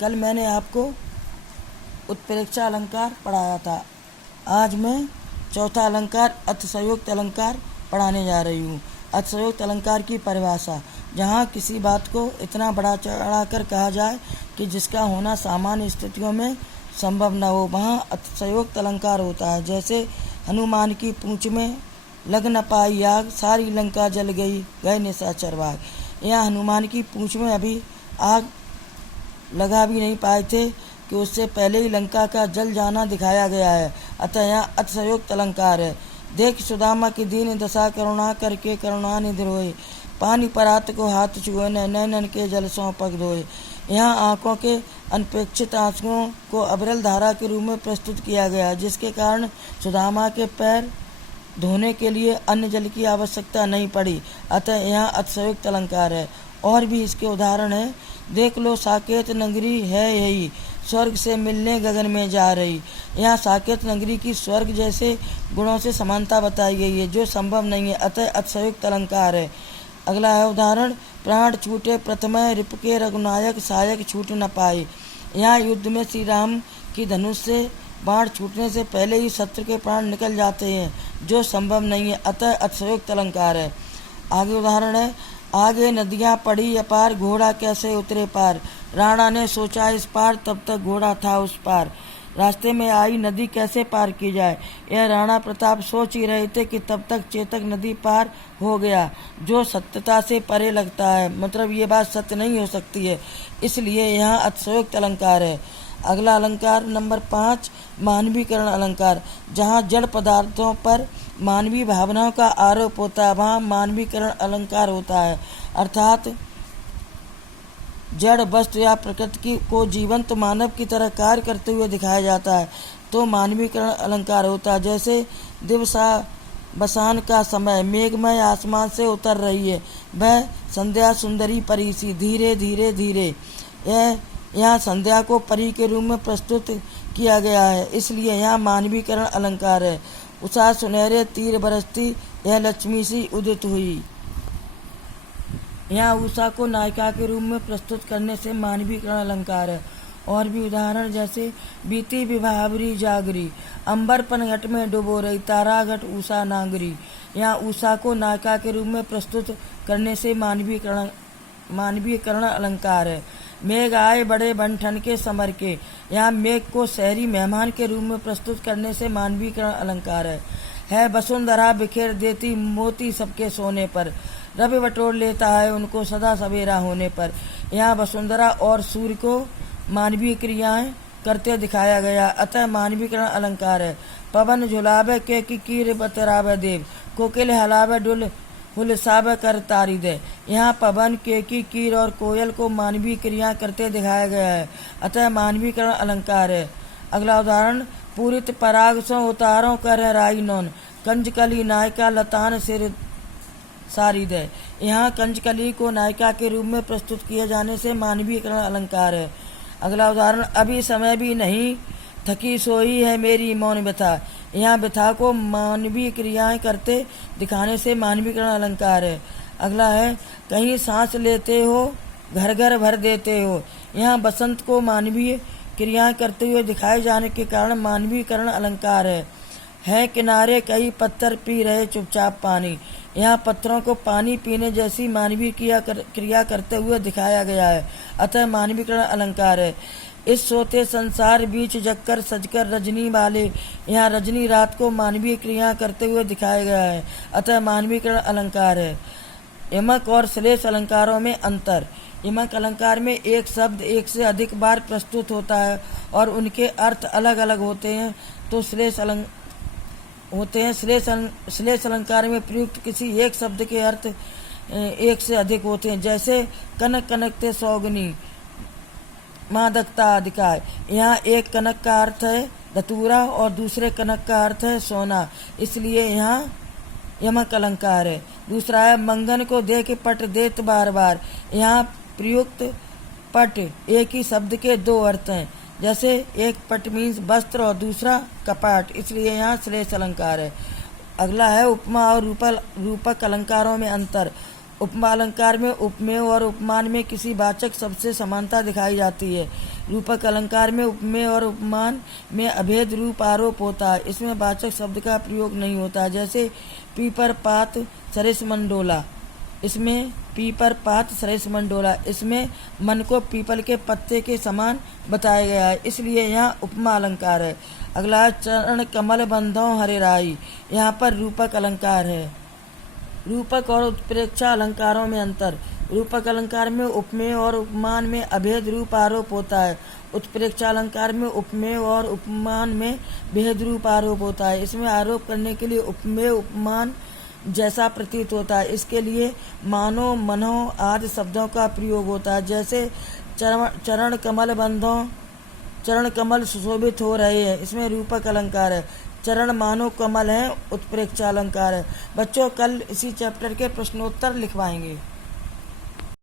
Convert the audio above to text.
कल मैंने आपको उत्प्रेक्षा अलंकार पढ़ाया था। आज मैं चौथा अलंकार अतिशयोक्त अलंकार पढ़ाने जा रही हूँ। अतिशयोक्त अलंकार की परिभाषा: जहाँ किसी बात को इतना बड़ा चढ़ाकर कहा जाए कि जिसका होना सामान्य स्थितियों में संभव न हो, वहाँ अतिशयोक्त अलंकार होता है। जैसे हनुमान की पूंछ में लग न पाई आग, सारी लंका जल गई, गए निशाचर भाग। यहाँ हनुमान की पूंछ में अभी आग लगा भी नहीं पाए थे कि उससे पहले ही लंका का जल जाना दिखाया गया है। अतः यहाँ अतिशयोक्त अलंकार है। देख सुदामा की दीन दशा, करुणा करके करुणा निधि रोए, पानी परात को हाथ छुए, नैनन के जल सौ पग धोए। यहाँ आँखों के अनपेक्षित आंसुओं को अविरल धारा के रूप में प्रस्तुत किया गया, जिसके कारण सुदामा के पैर धोने के लिए अन्य जल की आवश्यकता नहीं पड़ी। अतः यहाँ अतिशयोक्त अलंकार है। और भी इसके उदाहरण है। देख लो साकेत नगरी है यही, स्वर्ग से मिलने गगन में जा रही। यहाँ साकेत नगरी की स्वर्ग जैसे गुणों से समानता बताई गई है, जो संभव नहीं है। अतः अतिशयोक्त अलंकार है। अगला है उदाहरण: प्राण छूटे प्रथमय, रिपके रघुनायक, सायक छूट न पाए। यहाँ युद्ध में श्री राम की धनुष से बाण छूटने से पहले ही शत्रु के प्राण निकल जाते हैं, जो संभव नहीं है। अतः अतिशयोक्त अलंकार है। आगे उदाहरण है: आगे नदियाँ पड़ी अपार, घोड़ा कैसे उतरे पार। राणा ने सोचा इस पार, तब तक घोड़ा था उस पार। रास्ते में आई नदी कैसे पार की जाए, यह राणा प्रताप सोच ही रहे थे कि तब तक चेतक नदी पार हो गया, जो सत्यता से परे लगता है। मतलब ये बात सत्य नहीं हो सकती है, इसलिए यहाँ अतिशयोक्त अलंकार है। अगला अलंकार नंबर 5, मानवीकरण अलंकार। जहाँ जड़ पदार्थों पर मानवीय भावनाओं का आरोप होता है, वहाँ मानवीकरण अलंकार होता है। अर्थात जड़ वस्तु या प्रकृति को जीवंत मानव की तरह कार्य करते हुए दिखाया जाता है, तो मानवीकरण अलंकार होता है। जैसे दिवसा बसान का समय, मेघमय आसमान से उतर रही है, वह संध्या सुंदरी परी सी, धीरे धीरे धीरे। यहाँ संध्या को परी के रूप में प्रस्तुत किया गया है, इसलिए यहाँ मानवीकरण अलंकार है। उषा सुनहरे तीर बरसती, यह लक्ष्मी सी उदित हुई। यहाँ उषा को नायिका के रूप में प्रस्तुत करने से मानवीकरण अलंकार है। और भी उदाहरण जैसे: बीती विभावरी जागरी, अंबर पनघट में डुबो रही, तारा घट उषा नागरी। यहाँ उषा को नायिका के रूप में प्रस्तुत करने से मानवीकरण अलंकार है। मेघ आए बड़े बंठन के समर के, यहाँ मेघ को शहरी मेहमान के रूप में प्रस्तुत करने से मानवीकरण अलंकार है। वसुंधरा बिखेर देती मोती सबके सोने पर, रवि बटोर लेता है उनको सदा सवेरा होने पर। यहाँ वसुंधरा और सूर्य को मानवीय क्रियाएं करते दिखाया गया, अतः मानवीकरण अलंकार है। पवन झुलावे के कीर बतरावे देव, कोकिल हलावे डुल हुलसावे कर तारी दे। यहाँ पवन केकी कीर और कोयल को मानवीय क्रिया करते दिखाया गया है, अतः मानवीकरण अलंकार है। अगला उदाहरण: पूरित पराग सो उतारों कर राई नौन, कंजकली नायिका लतान सिर सारी दे। यहाँ कंजकली को नायिका के रूप में प्रस्तुत किए जाने से मानवीकरण अलंकार है। अगला उदाहरण: अभी समय भी नहीं थकी सोई है मेरी मौन व्यथा। यहाँ व्यथा को मानवीय क्रियाएं करते दिखाने से मानवीकरण अलंकार है। अगला है: कहीं सांस लेते हो घर घर भर देते हो। यहाँ बसंत को मानवीय क्रियाएं करते हुए दिखाए जाने के कारण मानवीकरण अलंकार है। किनारे कई पत्थर पी रहे चुपचाप पानी। यहाँ पत्थरों को पानी पीने जैसी मानवीय क्रिया करते हुए दिखाया गया है, अतः मानवीकरण अलंकार है। इस सोते संसार बीच जगकर सजकर रजनी वाले, यहाँ रजनी रात को मानवीय क्रिया करते हुए दिखाया गया है, अतः मानवीकरण अलंकार है। यमक और श्लेष अलंकारों में अंतर: यमक अलंकार में एक शब्द एक से अधिक बार प्रस्तुत होता है और उनके अर्थ अलग अलग होते हैं, तो श्लेष अलंकार में प्रयुक्त किसी एक शब्द के अर्थ एक से अधिक होते हैं। जैसे कनक कनकते सौगनी, मादकता अधिकार। यहाँ एक कनक का अर्थ है धतूरा और दूसरे कनक का अर्थ है सोना, इसलिए यहाँ यमक अलंकार है। दूसरा है मंगन को दे के पट देत बार बार। यहाँ प्रयुक्त पट एक ही शब्द के दो अर्थ हैं, जैसे एक पट मीन्स वस्त्र और दूसरा कपाट, इसलिए यहाँ श्लेष अलंकार है। अगला है उपमा और रूपक अलंकारों में अंतर। उपमा अलंकार में उपमेय और उपमान में किसी वाचक शब्द से समानता दिखाई जाती है। रूपक अलंकार में उपमेय और उपमान में अभेद रूप आरोप होता है। इसमें वाचक शब्द का प्रयोग नहीं होता, जैसे पीपर पात सरिस मंडोला। इसमें पीपर पात सरिस मंडोला, इसमें मन को पीपल के पत्ते के समान बताया गया है, इसलिए यहाँ उपमा अलंकार है। अगला चरण कमल बंधों हरे राई, यहाँ पर रूपक अलंकार है। रूपक और उत्प्रेक्षा अलंकारों में अंतर। रूपक अलंकार में उपमेय और उपमान में अभेद रूप आरोप होता है। उत्प्रेक्षा अलंकार में उपमेय और उपमान में भेद रूप आरोप होता है। इसमें आरोप करने के लिए उपमेय उपमान जैसा प्रतीत होता है। इसके लिए मानो मनो आदि शब्दों का प्रयोग होता है, जैसे चरण कमल बंधों, चरण कमल सुशोभित हो रहे हैं, इसमें रूपक अलंकार है। चरण मानो कमल है, उत्प्रेक्षा अलंकार है। बच्चों कल इसी चैप्टर के प्रश्नोत्तर लिखवाएंगे।